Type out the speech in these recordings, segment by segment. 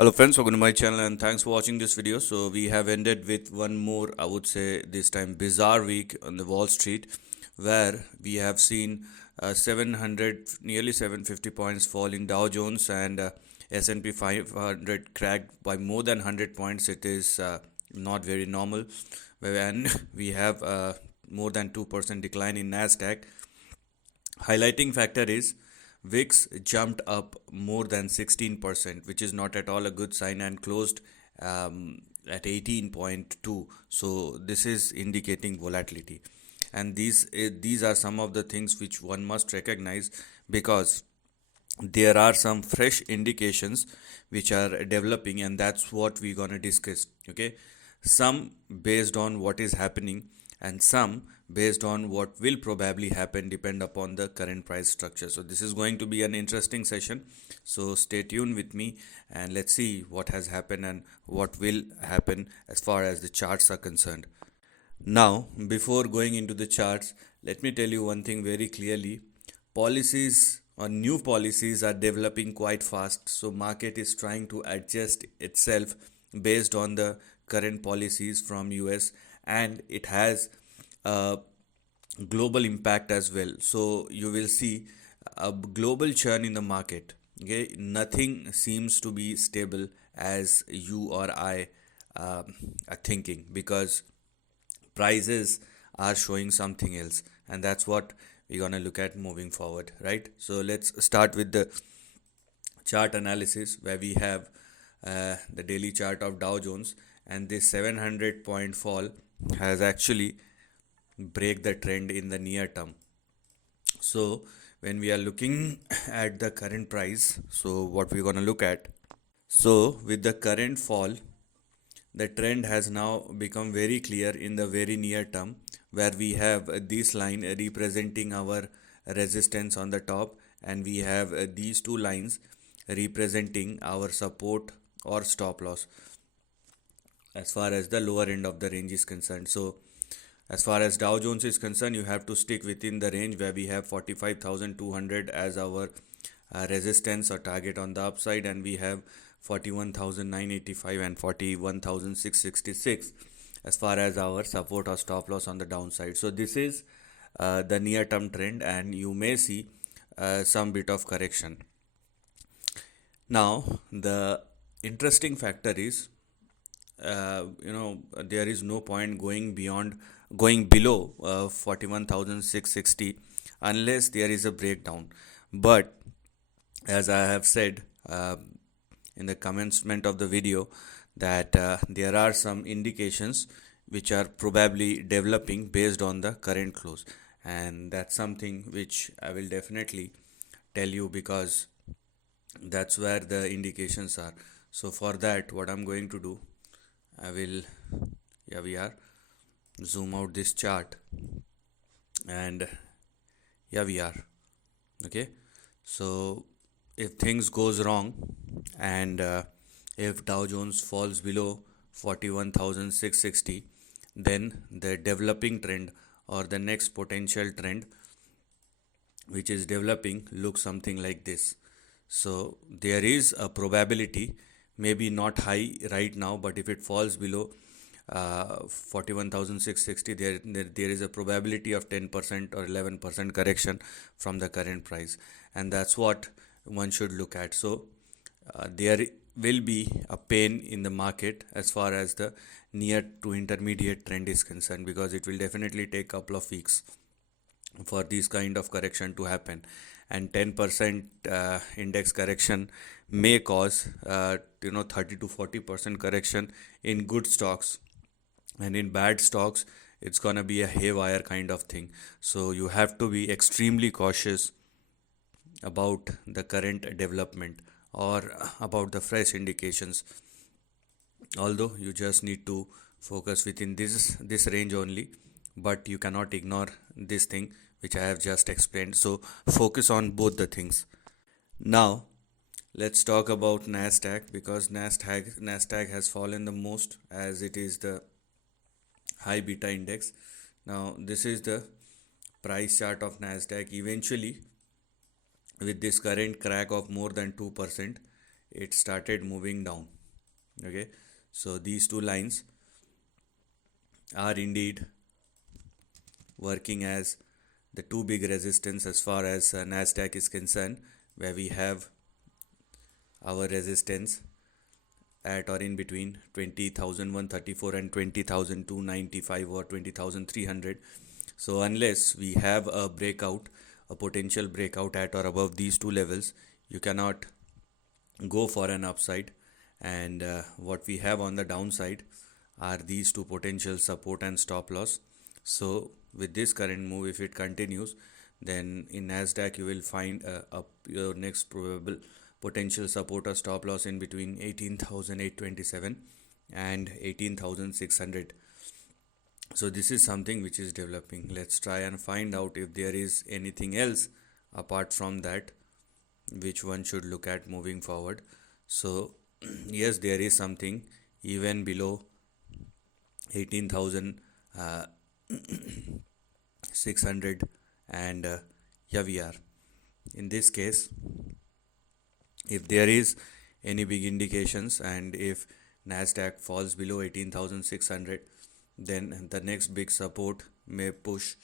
Hello friends, welcome to my channel and thanks for watching this video. So we have ended with one more, I would say this time bizarre week on the Wall Street, where we have seen 700, nearly 750 points fall in Dow Jones, and S&P 500 cracked by more than 100 points. It is not very normal, and we have more than 2% decline in Nasdaq. Highlighting factor is VIX jumped up more than 16%, which is not at all a good sign, and closed at 18.2. So this is indicating volatility, and these are some of the things which one must recognize, because there are some fresh indications which are developing, and that's what we're going to discuss. Okay, some based on what is happening, and some based on what will probably happen depend upon the current price structure. So this is going to be an interesting session, so stay tuned with me and let's see what has happened and what will happen as far as the charts are concerned. Now, before going into the charts, let me tell you one thing very clearly. Policies or new policies are developing quite fast, so market is trying to adjust itself based on the current policies from US, and it has a global impact as well. So you will see a global churn in the market. Okay, nothing seems to be stable as you or I are thinking, because prices are showing something else, and that's what we're going to look at moving forward, right? So let's start with the chart analysis, where we have the daily chart of Dow Jones, and this 700 point fall has actually break the trend in the near term. So when we are looking at the current price, so what we're going to look at, so with the current fall, the trend has now become very clear in the very near term, where we have this line representing our resistance on the top, and we have these two lines representing our support or stop loss as far as the lower end of the range is concerned. So as far as Dow Jones is concerned, you have to stick within the range where we have 45,200 as our resistance or target on the upside, and we have 41,985 and 41,666 as far as our support or stop loss on the downside. So this is the near term trend, and you may see some bit of correction. Now the interesting factor is, there is no point going below 41,660 unless there is a breakdown. But as I have said in the commencement of the video, that there are some indications which are probably developing based on the current close, and that's something which I will definitely tell you, because that's where the indications are. So for that, what I'm going to do, I will, we are zoom out this chart, and we are okay. So if things goes wrong, and if Dow Jones falls below 41,660, then the developing trend or the next potential trend which is developing looks something like this. So there is a probability, maybe not high right now, but if it falls below 41,660, there is a probability of 10% or 11% correction from the current price, and that's what one should look at. So there will be a pain in the market as far as the near to intermediate trend is concerned, because it will definitely take a couple of weeks for this kind of correction to happen, and 10% index correction may cause 30 to 40% correction in good stocks, and in bad stocks it's gonna be a haywire kind of thing. So you have to be extremely cautious about the current development or about the fresh indications, although you just need to focus within this range only, but you cannot ignore this thing which I have just explained. So focus on both the things. Now let's talk about Nasdaq, because Nasdaq has fallen the most, as it is the high beta index. Now this is the price chart of Nasdaq. Eventually, with this current crack of more than 2%, it started moving down. Okay, so these two lines are indeed working as the two big resistance as far as Nasdaq is concerned, where we have our resistance at or in between 20,134 and 20,295 or 20,300. So unless we have a breakout, a potential breakout at or above these two levels, you cannot go for an upside. And what we have on the downside are these two potential support and stop loss. So with this current move, if it continues, then in Nasdaq you will find your next probable potential support or stop loss in between 18,827 and 18,600. So this is something which is developing. Let's try and find out if there is anything else apart from that which one should look at moving forward. So yes, there is something even below 18,600, and here we are. In this case, if there is any big indications and if Nasdaq falls below 18,600, then the next big support may push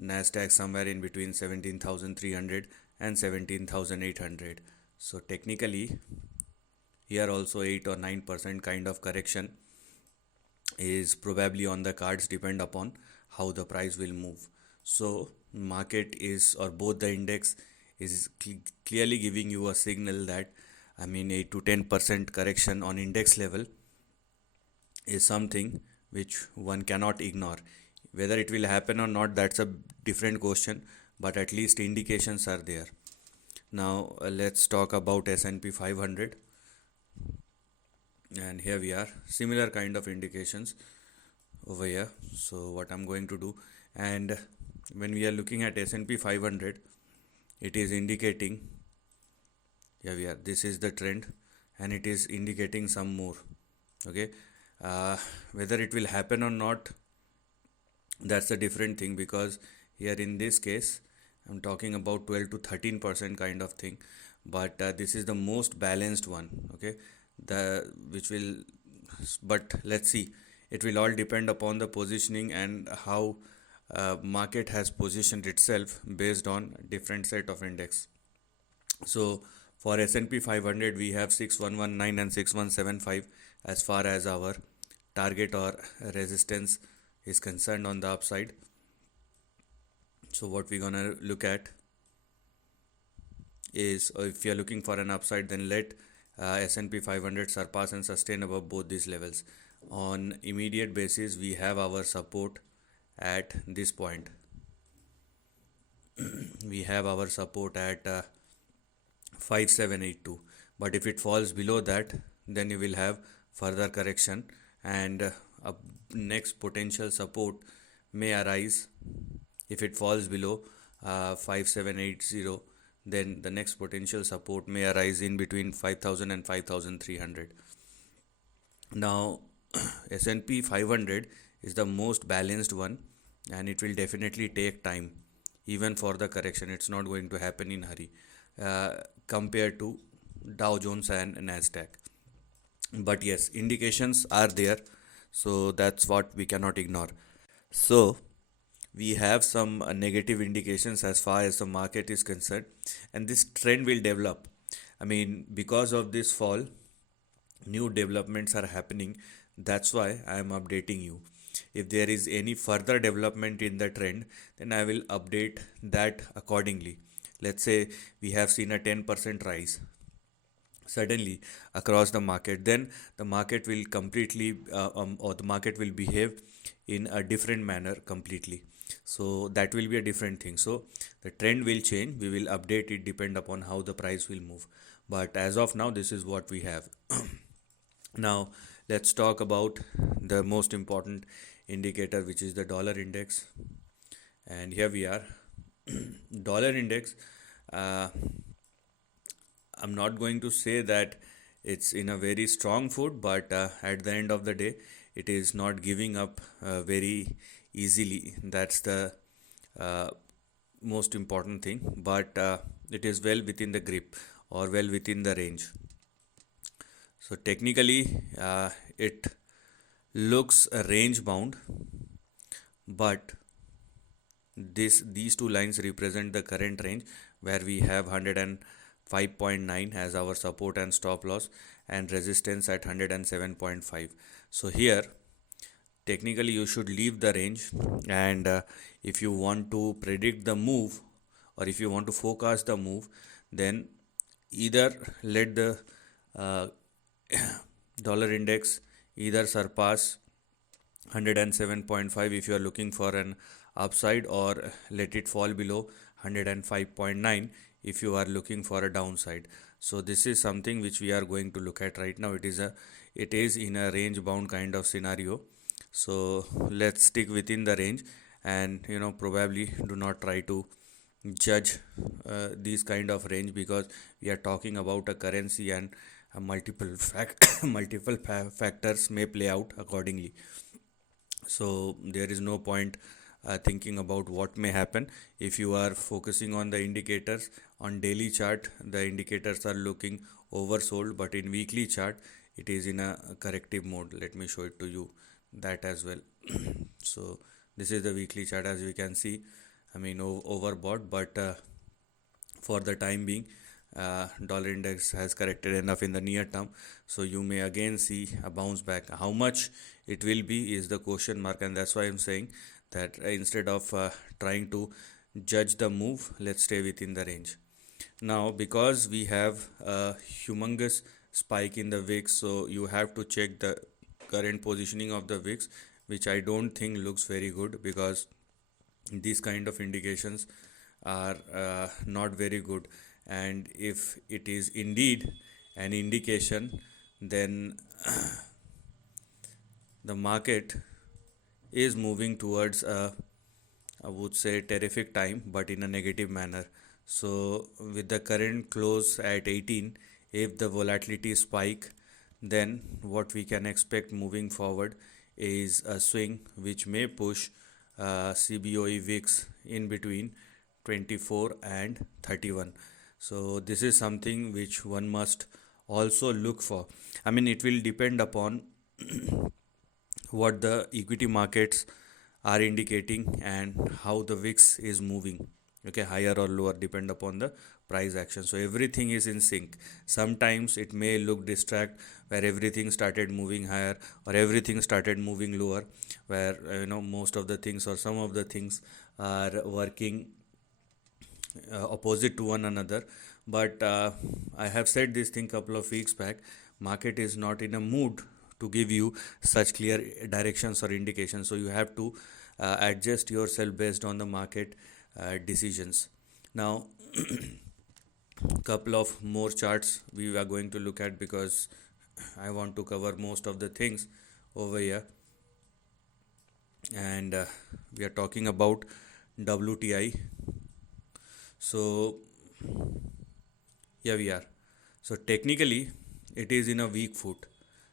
Nasdaq somewhere in between 17,300 and 17,800. So technically here also 8 or 9% kind of correction is probably on the cards, depend upon how the price will move. So market is, or both the index is clearly giving you a signal that 8 to 10% correction on index level is something which one cannot ignore. Whether it will happen or not, that's a different question, but at least indications are there. Now let's talk about S&P 500, and here we are, similar kind of indications over here. So what I'm going to do, and when we are looking at S&P 500, it is indicating, here we are, this is the trend and it is indicating some more. Okay, whether it will happen or not, that's a different thing, because here in this case I'm talking about 12 to 13% kind of thing, but this is the most balanced one. Okay, the which will, but let's see, it will all depend upon the positioning and how market has positioned itself based on different set of index. So for S&P 500 we have 6119 and 6175 as far as our target or resistance is concerned on the upside. So what we're gonna look at is, if you're looking for an upside, then let S&P 500 surpass and sustain above both these levels. On immediate basis, we have our support at this point. We have our support at 5782, but if it falls below that, then you will have further correction, and next potential support may arise. If it falls below 5780, then the next potential support may arise in between 5000 and 5300. Now S&P 500 is the most balanced one, and it will definitely take time. Even for the correction, it's not going to happen in hurry compared to Dow Jones and Nasdaq. But yes, indications are there, so that's what we cannot ignore. So we have some negative indications as far as the market is concerned, and this trend will develop. Because of this fall, new developments are happening. That's why I am updating you. If there is any further development in the trend, then I will update that accordingly. Let's say we have seen a 10% rise suddenly across the market, then the market will completely or the market will behave in a different manner completely. So that will be a different thing. So the trend will change, we will update it, depend upon how the price will move. But as of now, this is what we have. Now let's talk about the most important indicator, which is the dollar index. And here we are. Dollar index, I'm not going to say that it's in a very strong foot, but at the end of the day, it is not giving up very easily. That's the most important thing. But it is well within the grip, or well within the range. So technically it looks range bound, but these two lines represent the current range where we have 105.9 as our support and stop loss, and resistance at 107.5. So here technically you should leave the range, and if you want to predict the move, or if you want to forecast the move, then either let the uh, dollar index either surpass 107.5 if you are looking for an upside, or let it fall below 105.9 if you are looking for a downside. So this is something which we are going to look at right now. It is in a range bound kind of scenario. So let's stick within the range, and probably do not try to judge these kind of range, because we are talking about a currency, and multiple factors may play out accordingly. So there is no point thinking about what may happen. If you are focusing on the indicators on daily chart, the indicators are looking oversold, but in weekly chart it is in a corrective mode. Let me show it to you that as well. So this is the weekly chart. As we can see, I mean, overbought, but for the time being, dollar index has corrected enough in the near term, so you may again see a bounce back. How much it will be is the question mark, and that's why I'm saying that instead of trying to judge the move, let's stay within the range. Now, because we have a humongous spike in the VIX, so you have to check the current positioning of the VIX, which I don't think looks very good, because these kind of indications are not very good. And if it is indeed an indication, then the market is moving towards a, I would say, terrific time, but in a negative manner. So with the current close at 18, if the volatility spike, then what we can expect moving forward is a swing which may push CBOE VIX in between 24 and 31. So this is something which one must also look for. I mean, it will depend upon what the equity markets are indicating and how the VIX is moving. Okay, higher or lower depend upon the price action. So everything is in sync. Sometimes it may look distract where everything started moving higher, or everything started moving lower, where most of the things or some of the things are working opposite to one another. But I have said this thing couple of weeks back. Market is not in a mood to give you such clear directions or indications, so you have to adjust yourself based on the market decisions. Now couple of more charts we are going to look at, because I want to cover most of the things over here. And we are talking about WTI. So here we are. So technically it is in a weak foot.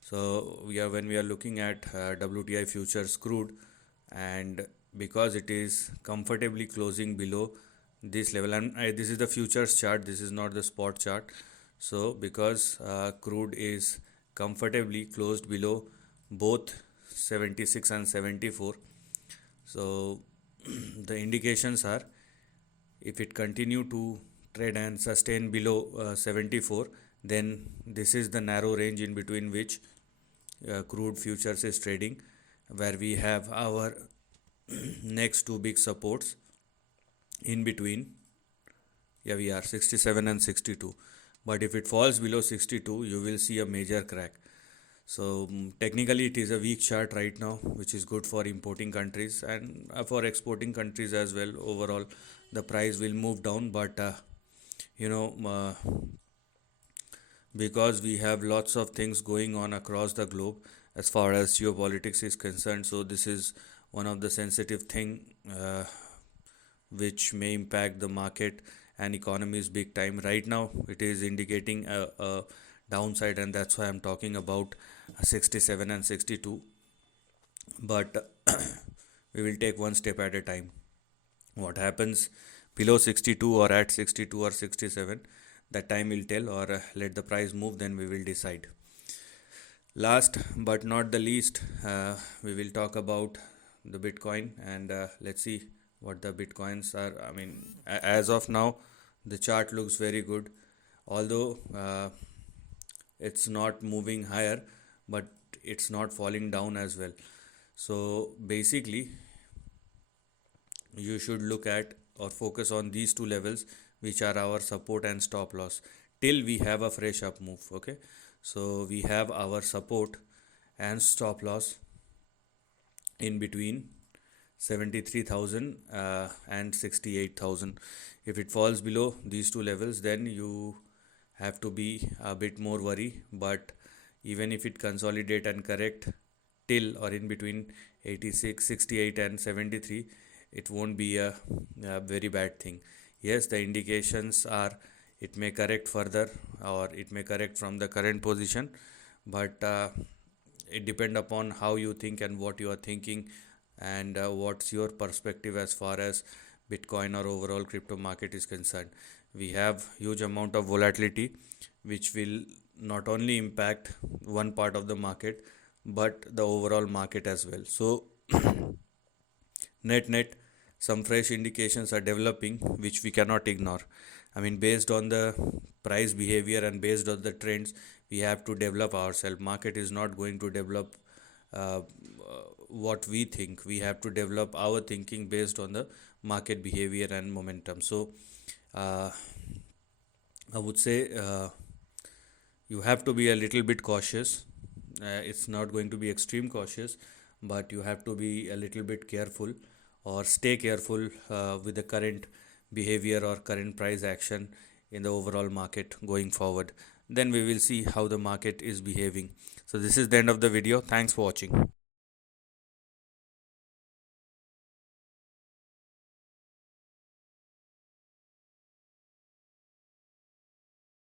So when we are looking at WTI futures crude, and because it is comfortably closing below this level, and this is the futures chart, this is not the spot chart. So because crude is comfortably closed below both 76 and 74, so the indications are, if it continue to trade and sustain below 74, then this is the narrow range in between which crude futures is trading, where we have our next two big supports in between. Here we are, 67 and 62. But if it falls below 62, you will see a major crack. So technically it is a weak chart right now, which is good for importing countries and for exporting countries as well. Overall the price will move down, but because we have lots of things going on across the globe as far as geopolitics is concerned, so this is one of the sensitive thing which may impact the market and economies big time. Right now it is indicating a downside, and that's why I'm talking about 67 and 62. But we will take one step at a time. What happens below 62 or at 62 or 67, that time will tell, or let the price move, then we will decide. Last but not the least, we will talk about the Bitcoin, and let's see what the Bitcoins are. I mean, as of now, the chart looks very good, although it's not moving higher, but it's not falling down as well. So basically, you should look at or focus on these two levels, which are our support and stop loss, till we have a fresh up move. Okay, so we have our support and stop loss in between 73,000 and 68,000. If it falls below these two levels, then you have to be a bit more worry. But even if it consolidate and correct till or in between 86, 68 and 73, it won't be a very bad thing. Yes, the indications are it may correct further or it may correct from the current position, but it depend upon how you think and what you are thinking, and what's your perspective as far as Bitcoin or overall crypto market is concerned. We have huge amount of volatility, which will not only impact one part of the market but the overall market as well. So net some fresh indications are developing which we cannot ignore. I mean, based on the price behavior and based on the trends, we have to develop ourselves. Market is not going to develop uh, what we think. We have to develop our thinking based on the market behavior and momentum. So uh, I would say you have to be a little bit cautious. It's not going to be extreme cautious, but you have to be a little bit careful or stay careful with the current behavior or current price action in the overall market going forward. Then we will see how the market is behaving. So this is the end of the video. Thanks for watching.